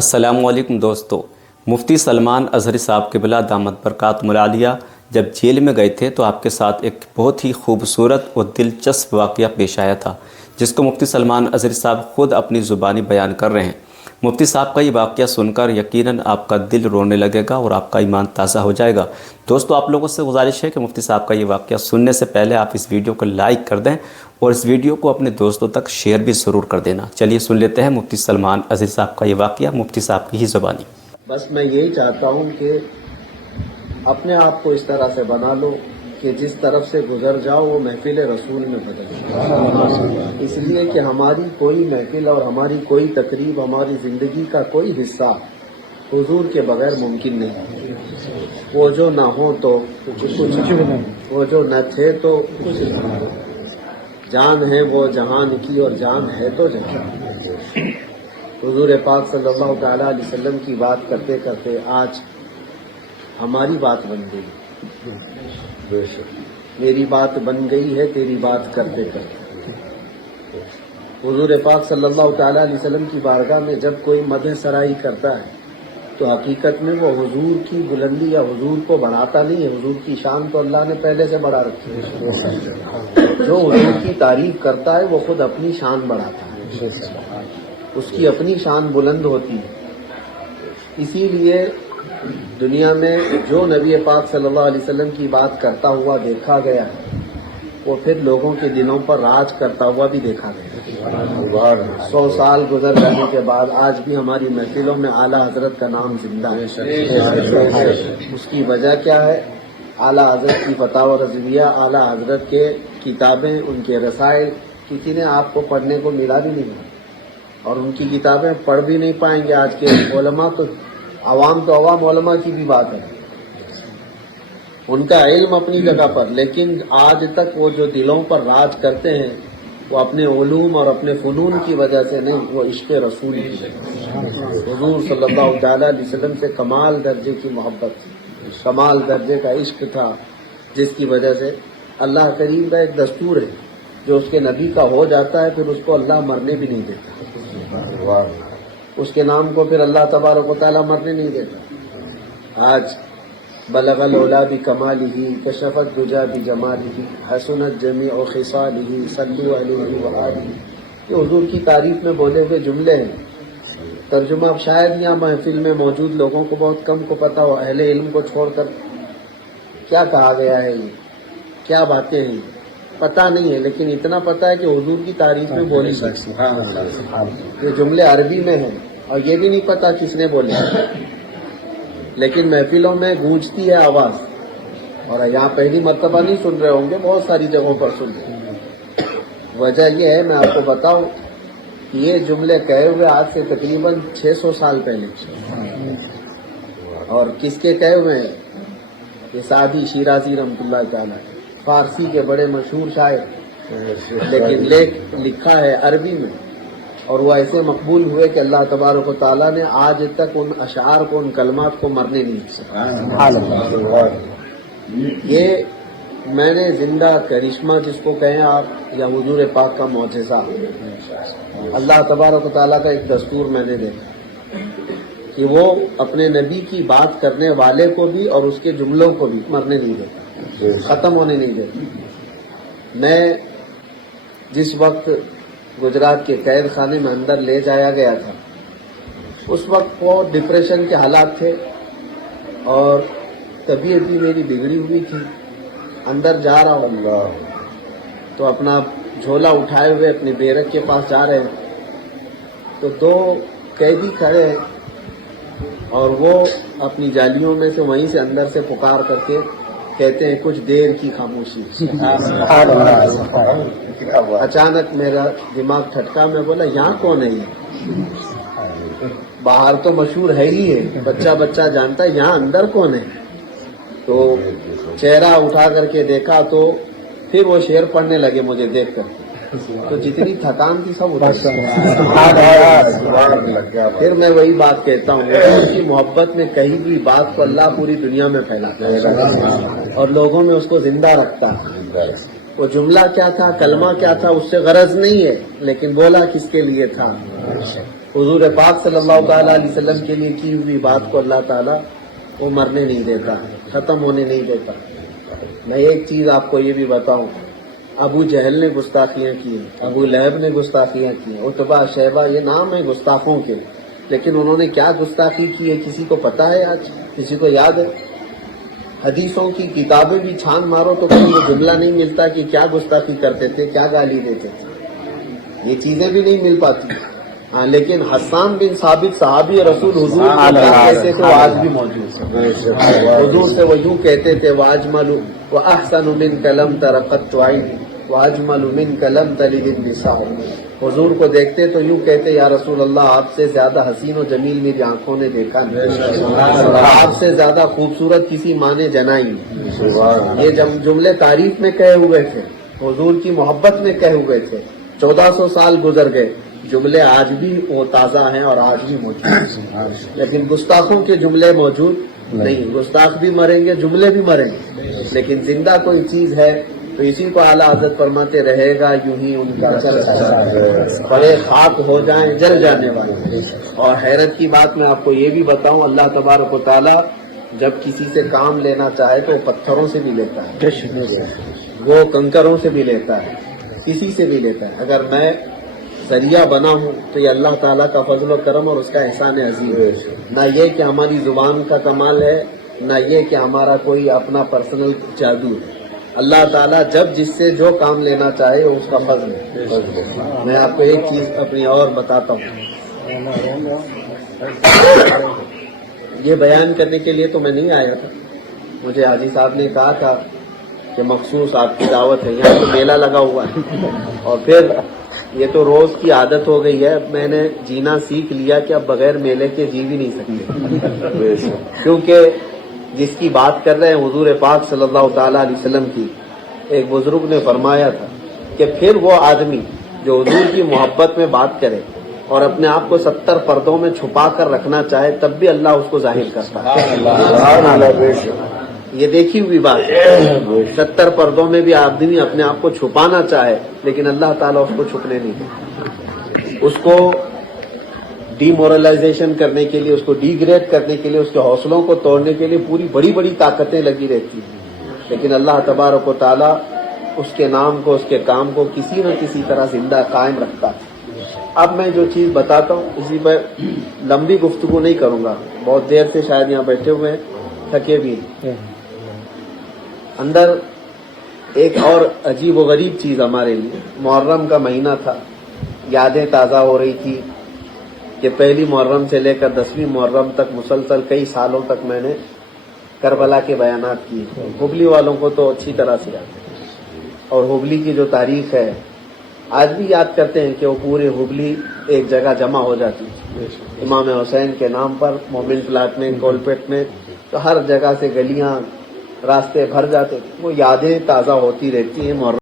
السلام علیکم دوستو، مفتی سلمان اظہری صاحب قبلہ دامت برکاتہم العالیہ جب جیل میں گئے تھے تو آپ کے ساتھ ایک بہت ہی خوبصورت اور دلچسپ واقعہ پیش آیا تھا، جس کو مفتی سلمان اظہری صاحب خود اپنی زبانی بیان کر رہے ہیں۔ مفتی صاحب کا یہ واقعہ سن کر یقیناً آپ کا دل رونے لگے گا اور آپ کا ایمان تازہ ہو جائے گا۔ دوستو، آپ لوگوں سے گزارش ہے کہ مفتی صاحب کا یہ واقعہ سننے سے پہلے آپ اس ویڈیو کو لائک کر دیں اور اس ویڈیو کو اپنے دوستوں تک شیئر بھی ضرور کر دینا۔ چلیے سن لیتے ہیں مفتی سلمان اظہری صاحب کا یہ واقعہ مفتی صاحب کی ہی زبانی۔ بس میں یہی چاہتا ہوں کہ اپنے آپ کو اس طرح سے بنا لو کہ جس طرف سے گزر جاؤ وہ محفل رسول میں بدل جائے، اس لیے کہ ہماری کوئی محفل اور ہماری کوئی تقریب، ہماری زندگی کا کوئی حصہ حضور کے بغیر ممکن نہیں۔ وہ جو نہ ہو تو کچھ نہیں، وہ جو نہ تھے تو کچھ نہیں، جان ہے وہ جہان کی اور جان ہے تو جہان۔ حضور پاک صلی اللہ تعالیٰ علیہ وسلم کی بات کرتے کرتے آج ہماری بات بن گئی، میری بات بن گئی ہے تیری بات کرتے کرتے۔ حضور پاک صلی اللہ تعالیٰ علیہ وسلم کی بارگاہ میں جب کوئی مدح سرائی کرتا ہے تو حقیقت میں وہ حضور کی بلندی یا حضور کو بڑھاتا نہیں ہے، حضور کی شان تو اللہ نے پہلے سے بڑھا رکھی ہے۔ جو حضور کی تعریف کرتا ہے وہ خود اپنی شان بڑھاتا ہے، اس کی اپنی شان بلند ہوتی ہے۔ اسی لیے دنیا میں جو نبی پاک صلی اللہ علیہ وسلم کی بات کرتا ہوا دیکھا گیا وہ پھر لوگوں کے دلوں پر راج کرتا ہوا بھی دیکھا گیا۔ 100 سال گزر جانے کے بعد آج بھی ہماری محفلوں میں اعلیٰ حضرت کا نام زندہ ہے۔ اس کی وجہ کیا ہے؟ اعلیٰ حضرت کی فتاوی رضویہ، اعلیٰ حضرت کے کتابیں، ان کے رسائل کسی نے آپ کو پڑھنے کو ملا بھی نہیں، اور ان کی کتابیں پڑھ بھی نہیں پائیں گے آج کے علماء۔ تو عوام علماء کی بھی بات ہے، ان کا علم اپنی جگہ پر، لیکن آج تک وہ جو دلوں پر راج کرتے ہیں وہ اپنے علوم اور اپنے فنون کی وجہ سے نہیں، وہ عشق رسول کی وجہ سے۔ حضور صلی اللہ تعالیٰ علیہ وسلم سے کمال درجے کی محبت تھی، کمال درجے کا عشق تھا، جس کی وجہ سے اللہ کریم کا ایک دستور ہے، جو اس کے نبی کا ہو جاتا ہے پھر اس کو اللہ مرنے بھی نہیں دیتا، اس کے نام کو پھر اللہ تبارک و تعالیٰ مرنے نہیں دیتا۔ آج بلغ العلا بکمالہ کشف الدجی بجمالہ حسنت جمیع خصالہ صلوا علیہ وآلہ، یہ حضور کی تعریف میں بولے ہوئے جملے ہیں۔ ترجمہ اب شاید یہاں محفل میں موجود لوگوں کو بہت کم کو پتہ ہو، اہل علم کو چھوڑ کر کیا کہا گیا ہے، یہ کیا باتیں ہیں پتہ نہیں ہے، لیکن اتنا پتہ ہے کہ حضور کی تعریف میں بولی سکتی ہے۔ یہ جملے عربی میں ہیں اور یہ بھی نہیں پتہ کس نے بولے، لیکن محفلوں میں گونجتی ہے آواز، اور یہاں پہلی مرتبہ نہیں سن رہے ہوں گے، بہت ساری جگہوں پر سن رہے ہیں۔ وجہ یہ ہے، میں آپ کو بتاؤں کہ یہ جملے کہے ہوئے آج سے تقریباً 600 سال پہلے، اور کس کے کہے ہوئے ہیں؟ یہ سعدی شیرازی رحمۃ اللہ تعالیٰ، فارسی کے بڑے مشہور شاعر، لیکن لکھا ہے عربی میں، اور وہ ایسے مقبول ہوئے کہ اللہ تبارک و تعالیٰ نے آج تک ان اشعار کو، ان کلمات کو مرنے نہیں دیا۔ یہ میں نے زندہ کرشمہ جس کو کہیں آپ، یا حضور پاک کا معجزہ، اللہ تبارک و تعالیٰ کا ایک دستور میں نے دیکھا کہ وہ اپنے نبی کی بات کرنے والے کو بھی اور اس کے جملوں کو بھی مرنے نہیں دیتا، ختم ہونے نہیں دیتا۔ میں جس وقت گجرات کے قید خانے میں اندر لے جایا گیا تھا، اس وقت وہ ڈپریشن کے حالات تھے اور طبیعت بھی میری بگڑی ہوئی تھی۔ اندر جا رہا ہوں تو اپنا جھولا اٹھائے ہوئے اپنے بیرک کے پاس جا رہے ہیں تو 2 قیدی کھڑے ہیں، اور وہ اپنی جالیوں میں سے وہیں سے اندر سے پکار کر کے کہتے ہیں کچھ دیر کی خاموشی۔ اچانک میرا دماغ ٹھٹکا، میں بولا یہاں کون ہے؟ یہ باہر تو مشہور ہے ہی ہے، بچہ بچہ جانتا ہے، یہاں اندر کون ہے؟ تو چہرہ اٹھا کر کے دیکھا تو پھر وہ شعر پڑھنے لگے مجھے دیکھ کر، تو جتنی تھکان تھی سب اتر۔ پھر میں وہی بات کہتا ہوں، اس کی محبت میں کہیں بھی بات کو اللہ پوری دنیا میں پھیلاتا ہے اور لوگوں میں اس کو زندہ رکھتا ہے۔ وہ جملہ کیا تھا، کلمہ کیا تھا، اس سے غرض نہیں ہے، لیکن بولا کس کے لیے تھا؟ حضور پاک صلی اللہ تعالیٰ علیہ وسلم کے لیے کی ہوئی بات کو اللہ تعالیٰ وہ مرنے نہیں دیتا، ختم ہونے نہیں دیتا۔ میں ایک چیز آپ کو یہ بھی بتاؤں، ابو جہل نے گستاخیاں کی ہیں، ابو لہب نے گستاخیاں کی ہیں، عتبہ شیبہ یہ نام ہے گستاخوں کے، لیکن انہوں نے کیا گستاخی کی ہے کسی کو پتا ہے؟ آج کسی کو یاد ہے؟ حدیثوں کی کتابیں بھی چھان مارو تو کہیں یہ جملہ نہیں ملتا کہ کیا گستاخی کرتے تھے، کیا گالی دیتے تھے، یہ چیزیں بھی نہیں مل پاتی۔ ہاں لیکن حسان بن ثابت صحابی رسول حضور کو کیا کہتے تھے وہ آج بھی موجود ہے۔ حضور سے وہ یوں کہتے تھے وَأَجْمَلُ وَأَحْسَنُ مِنْكَ لَمْ تَرَ قَطُّ عَيْنِي وَأَجْمَلُ مِنْكَ لَمْ تَلِدِ النِّسَاءُ۔ حضور کو دیکھتے تو یوں کہتے یا رسول اللہ آپ سے زیادہ حسین و جمیل میری آنکھوں نے دیکھا نہیں، آپ سے زیادہ خوبصورت کسی ماں نے جنائی نہیں۔ یہ جملے تعریف میں کہے ہوئے تھے، حضور کی محبت میں کہے ہوئے تھے، 1400 سال گزر گئے، جملے آج بھی وہ تازہ ہیں اور آج بھی موجود ہیں، لیکن گستاخوں کے جملے موجود نہیں۔ گستاخ بھی مریں گے، جملے بھی مریں گے، لیکن زندہ کوئی چیز ہے تو اسی کو اعلیٰ حضرت فرماتے رہے گا یوں ہی ان کا چرچا، بڑے خاک ہو جائیں جل جانے والے۔ اور حیرت کی بات میں آپ کو یہ بھی بتاؤں، اللہ تبارک و تعالیٰ جب کسی سے کام لینا چاہے تو پتھروں سے بھی لیتا ہے، وہ کنکروں سے بھی لیتا ہے، کسی سے بھی لیتا ہے۔ اگر میں ذریعہ بنا ہوں تو یہ اللہ تعالیٰ کا فضل و کرم اور اس کا احسان عظیم ہے، نہ یہ کہ ہماری زبان کا کمال ہے، نہ یہ کہ ہمارا کوئی اپنا پرسنل جادو ہے۔ اللہ تعالیٰ جب جس سے جو کام لینا چاہے وہ اس کا فضل ہے۔ میں آپ کو ایک چیز اپنی اور بتاتا ہوں، یہ بیان کرنے کے لیے تو میں نہیں آیا تھا، مجھے حاجی صاحب نے کہا تھا کہ مخصوص آپ کی دعوت ہے، یہاں تو میلہ لگا ہوا ہے، اور پھر یہ تو روز کی عادت ہو گئی ہے، میں نے جینا سیکھ لیا کہ اب بغیر میلے کے جی بھی نہیں سکتے، کیونکہ جس کی بات کر رہے ہیں حضور پاک صلی اللہ تعالیٰ علیہ وسلم کی، ایک بزرگ نے فرمایا تھا کہ پھر وہ آدمی جو حضور کی محبت میں بات کرے اور اپنے آپ کو 70 پردوں میں چھپا کر رکھنا چاہے تب بھی اللہ اس کو ظاہر کرتا ہے۔ یہ دیکھی ہوئی بات ہے، 70 پردوں میں بھی آدمی اپنے آپ کو چھپانا چاہے لیکن اللہ تعالیٰ اس کو چھپنے نہیں دیتا، اس کو ڈی مورلائزیشن کرنے کے لیے، اس کو ڈی گریڈ کرنے کے لیے، اس کے حوصلوں کو توڑنے کے لیے پوری بڑی بڑی طاقتیں لگی رہتی ہیں، لیکن اللہ تبارک و تعالیٰ اس کے نام کو، اس کے کام کو کسی نہ کسی طرح زندہ قائم رکھتا ہے۔ اب میں جو چیز بتاتا ہوں اسی پر لمبی گفتگو نہیں کروں گا، بہت دیر سے شاید یہاں بیٹھے ہوئے ہیں، تھکے بھی ہیں۔ اندر ایک اور عجیب و غریب چیز ہمارے لیے، محرم کا مہینہ تھا، یادیں تازہ ہو رہی تھی کہ پہلی محرم سے لے کر 10ویں محرم تک مسلسل کئی سالوں تک میں نے کربلا کے بیانات کیے، ہبلی والوں کو تو اچھی طرح سے یاد ہے، اور ہبلی کی جو تاریخ ہے آج بھی یاد کرتے ہیں کہ وہ پورے ہبلی ایک جگہ جمع ہو جاتی تھی امام حسین کے نام پر، مومن پلاٹ میں، کولپیٹ میں، تو ہر جگہ سے گلیاں راستے بھر جاتے تھے، وہ یادیں تازہ ہوتی رہتی ہیں۔ محرم